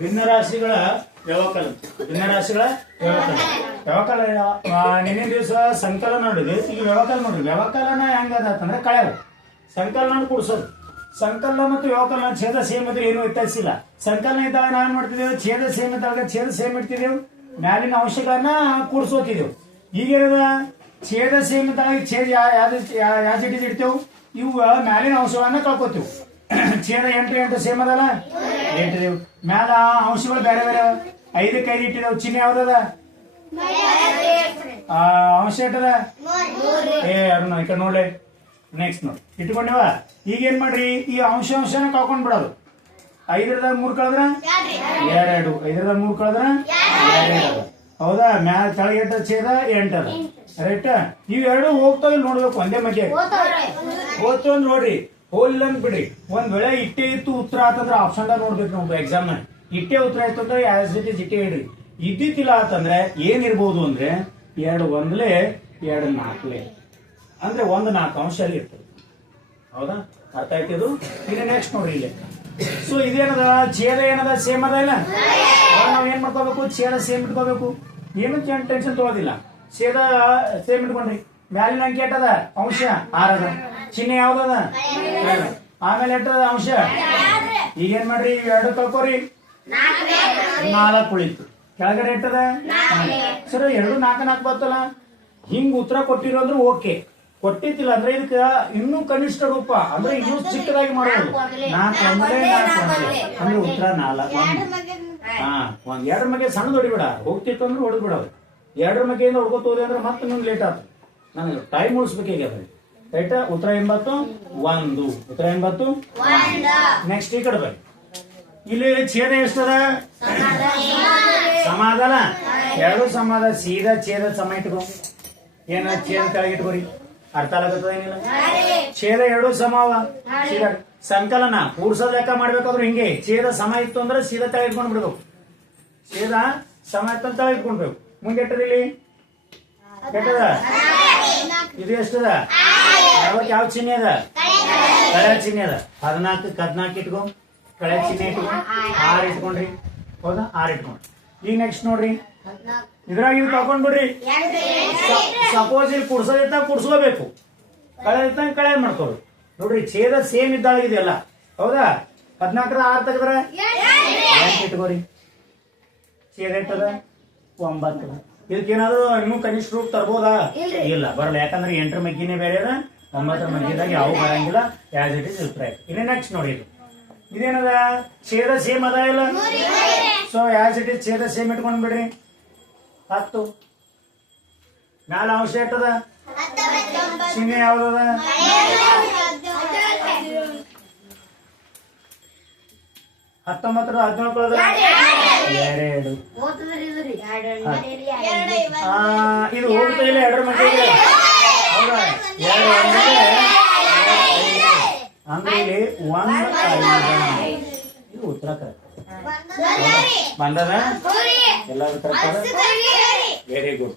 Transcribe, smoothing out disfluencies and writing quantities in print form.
ಭಿನ್ನರಾಶಿಗಳ ವ್ಯವಕಲನ. ಭಿನ್ನರಾಶಿಗಳ ವ್ಯವಕಲನ ನಿನ್ನೆ ದಿವಸ ಸಂಕಲನ ನೋಡಿದ್ವಿ. ಈಗ ವ್ಯವಕಲನ ನೋಡ್ರಿ. ವ್ಯವಕಲನ ಹೆಂಗದಂದ್ರೆ ಕಳೆವು ಸಂಕಲನ ಕೂಡ್ಸೋದು. ಸಂಕಲನ ಮತ್ತು ವ್ಯವಕಲನ ಛೇದ ಸೇಮ್ ಇದ್ರೆ ಏನು ವ್ಯತ್ಯಾಸ ಇಲ್ಲ. ಸಂಕಲನ ಇದ್ದಾಗ ನಾವೇನ್ ಮಾಡ್ತಿದ್ದೇವೆ, ಛೇದ ಸೇಮ್ ಇದ್ದಾಗ ಛೇದ ಸೇಮ್ ಇಡ್ತಿದ್ದೇವೆ, ಮ್ಯಾಲಿನ ಅಂಶಗಳನ್ನ ಕೂಡ್ಸೋತಿದ್ದೇವೆ. ಈಗೇನದ ಛೇದ ಸೇಮ್ ಇದ್ದಾಗ ಛೇದ ಯಾವ ಚೀಟಿ ಇಡ್ತೇವೆ, ಇವು ಮ್ಯಾಲಿನ ಅಂಶಗಳನ್ನ ಕಳ್ಕೊತೀವಿ. ಛೇದ 8 8 ಸೇಮ್ ಅದಲ್ಲ, ಇಟ್ಟಿದೇವು. ಮ್ಯಾಲ ಅಂಶಗಳು ಬೇರೆ ಬೇರೆ 5ಕ್ಕೆ 5 ಇಟ್ಟಿದ್ದೇವೆ. ಚಿಹ್ನೆ ಯಾವ್ದದ, ಅಂಶ ಇಟ್ಟದ ಅರುಣ ಈ ಕಡೆ ನೋಡ್ಲಿ. ನೆಕ್ಸ್ಟ್ ನೋಡಿ ಇಟ್ಕೊಂಡಿವ. ಈಗ ಏನ್ ಮಾಡ್ರಿ, ಈ ಅಂಶನ ಕಳ್ಕೊಂಡ್ ಬಿಡೋದು. 5ರದ 3 ಕಳೆದ್ರ 2, 5ರದ 3 ಕಳೆದ್ರ 2. ಹೌದಾ? ಮ್ಯಾಲ ಕೆಳಗೆ ಇಟ್ಟ ಛೇದ 8 ಅದ. ರೈಟ್? ಇವೆರಡು ಹೋಗ್ತಾವ ಇಲ್ಲಿ ನೋಡ್ಬೇಕು. ಒಂದೇ ಮಧ್ಯೆ ಹೋಗ್ತು ಅಂದ್ ನೋಡ್ರಿ, ಹೋಲಿಲ್ಲ ಅಂತ ಬಿಡ್ರಿ. ಒಂದ್ ವೇಳೆ ಇಟ್ಟೆ ಇತ್ತು ಉತ್ತರ ಆತಂದ್ರೆ ಆಪ್ಷನ್ ನೋಡ್ಬೇಕು ನಾವು ಎಕ್ಸಾಮ್ ನ. ಇಟ್ಟೆ ಉತ್ತರ ಆಯ್ತು ಅಂದ್ರೆ ಆಸ್ ಇಟ್ ಇಸ್ ಇಟ್ಟೆ ಇಡ್ರಿ. ಇದ್ದಿತ್ತಿಲ್ಲ ಅಂತಂದ್ರೆ ಏನಿರ್ಬೋದು ಅಂದ್ರೆ 2 1ಲೇ 2 4ಲೇ ಅಂದ್ರೆ 1 4 ಅಂಶ ಅಲ್ಲಿ ಇರ್ತದೆ. ಹೌದಾ? ಅರ್ಥ ಆಯ್ತಿದು? ಈಗ ನೆಕ್ಸ್ಟ್ ನೋಡ್ರಿ ಇಲ್ಲಿ. ಸೊ ಇದೇನದ, ಛೇದ ಏನದ ಸೇಮ್ ಅದ ಇಲ್ಲ. ನಾವ್ ಏನ್ ಮಾಡ್ಕೋಬೇಕು, ಛೇದ ಸೇಮ್ ಇಟ್ಕೋಬೇಕು. ಏನು ಟೆನ್ಷನ್ ತಗೋದಿಲ್ಲ. ಛೇದ ಸೇಮ್ ಇಟ್ಕೊಂಡ್ರಿ. ಮ್ಯಾಲಿನ ಅಂಕಿ ಎಟ್ಟದ, ಅಂಶ 6 ಅದ. ಚಿಹ್ನೆ ಯಾವ್ದದ, ಆಮೇಲೆ ಎಟ್ಟದ ಅಂಶ. ಈಗೇನ್ ಮಾಡ್ರಿ, 2 ಕಳ್ಕೋರಿ, 4 ಉಳಿತು. ಕೆಳಗಡೆ ಎಟ್ಟದ ಸರ್ 2 4 4 ಬರ್ತಲ್ಲ. ಹಿಂಗ್ ಉತ್ತರ ಕೊಟ್ಟಿರೋದ್ರು ಓಕೆ. ಕೊಟ್ಟಿದ್ದಿಲ್ಲ ಅಂದ್ರೆ ಇದಕ್ಕೆ ಇನ್ನೂ ಕನಿಷ್ಠ ರೂಪ ಅಂದ್ರೆ ಇನ್ನೂ ಚಿಕ್ಕದಾಗಿ ಮಾಡೋದು. 4 1 ಅಂದ್ರೆ ಉತ್ತರ 4. ಒಂದ್ 2 ಮಗೆ ಸಣ್ಣ ಹೊಡಿಬೇಡ. ಹೋಗ್ತಿತ್ತು ಅಂದ್ರೆ ಹೊಡೆದ್ ಬಿಡೋದು. 2 ಮಗೆಯಿಂದ ಹೊಡ್ಕೋತ ಹೋದೆ ಅಂದ್ರೆ ಮತ್ತೆ ನಿಮ್ಗೆ ಲೇಟ್ ಆಗ್ತದೆ. ನನಗೆ ಟೈಮ್ ಉಳಿಸ್ಬೇಕೀಗ. ರೈಟ್? ಉತ್ತರ 80 1. ಉತ್ತರ 80 ನೆಕ್ಸ್ಟ್ ಈ ಕಡೆ ಬನ್ನಿ. ಇಲ್ಲಿ ಛೇದ ಎಷ್ಟದ, ಸಮ ಅದಲ್ಲ. 2 ಸಮ ಅದ. ಸೀದಾ ಛೇದ ಸಮ ಇಟ್ಕೊ. ಏನ ಛೇದ ಕೆಳಗೆ ಇಟ್ಕೋರಿ. ಅರ್ಥ ಆಗತ್ತದ ಏನಿಲ್ಲ. ಛೇದ 2 ಸಮ ಅವ. ಸೀದಾ ಸಂಕಲನ ಕೂಡ್ಸೋದ್ ಲೆಕ್ಕ ಮಾಡ್ಬೇಕಾದ್ರೆ ಹಿಂಗೆ ಛೇದ ಸಮ ಇತ್ತು ಅಂದ್ರೆ ಸೀದಾ ತಳ ಇಟ್ಕೊಂಡ್ ಬಿಡ್ಬೇಕು. ಛೇದ ಸಮ ಇತ್ತು ಅಂತ ತಳ ಇಟ್ಕೊಂಡ್ಬೇಕು. ಮುಂದೆ ಎಟ್ಟದಿಲ್ಲಿ ಕೆಟ್ಟದ. ಇದು ಎಷ್ಟದ, ಯಾವ ಚಿಹ್ನೆ ಅದ, ಕಳೆ ಚಿಹ್ನೆ ಅದ. 14ಕ್ಕೆ 14 ಇಟ್ಕೊ. ಕಳೆ ಚಿಹ್ನೆ ಇಟ್ಕೊ. 6 ಇಟ್ಕೊಂಡ್ರಿ. ಹೌದಾ? 6 ಇಟ್ಕೊಂಡ್ರಿ. ಈಗ ನೆಕ್ಸ್ಟ್ ನೋಡ್ರಿ, ಇದ್ರಾಗ ಇದು ತಕೊಂಡ್ಬಿಡ್ರಿ. ಸಪೋಸ್ ಇಲ್ಲಿ ಕುಡ್ಸೋದಿತ್ತ ಕುಡ್ಸ್ಕೋಬೇಕು, ಕಳೆ ಇತ್ತ ಕಳೆ ಮಾಡ್ಕೋಬೇಕು. ನೋಡ್ರಿ ಛೇದ ಸೇಮ್ ಇದ್ದಾಗ ಇದೆಯಲ್ಲ. ಹೌದಾ? 14ರ 6 ತೆಗೆದ್ರ 8 ಇಟ್ಕೋರಿ. ಛೇದ ಇಟ್ಟದ 9. ಇದಕ್ಕೇನಾದ್ರು ಇನ್ನೂ ಕನಿಷ್ಠ ರೂಪ ತರ್ಬೋದಾ? ಇಲ್ಲ, ಬರಲ್ಲ. ಯಾಕಂದ್ರೆ 8ರ ಮಗ್ಗಿನೇ ಬೇರೆ ಅದ, 9ರ ಮಗ್ಗಿದಾಗ ಯಾವ ಬರಂಗಿಲ್ಲ. ಆಸ್ ಇಟ್ ಇಸ್ ಉತ್ತರ ಆಯ್ತು. ಇನ್ನು ನೆಕ್ಸ್ಟ್ ನೋಡಿ, ಇದೇನದ, ಛೇದ ಸೇಮ್ ಅದ ಇಲ್ಲ. ಸೊ ಆಸ್ ಇಟ್ ಇಸ್ ಛೇದ ಸೇಮ್ ಇಟ್ಕೊಂಡ್ ಬಿಡ್ರಿ. 10 ಮ್ಯಾಲ ಅಂಶ ಇಟ್ಟದ, ಚಿಹ್ನೆ ಯಾವ್ದದ, 19ರ 14 2. ಇದು ಹೋಗ್ತಾ ಇಲ್ಲ 2ರ ಮಧ್ಯೆ. ಹೌದಾ? 2 ಅಂದ್ರೆ ಇಲ್ಲಿ 1 ಇದು ಉತ್ತರ ಕರೆಕ್ಟ್ ಬಂದದ. ಎಲ್ಲರೂ ಕರೆಕ್ಟ್. Very good.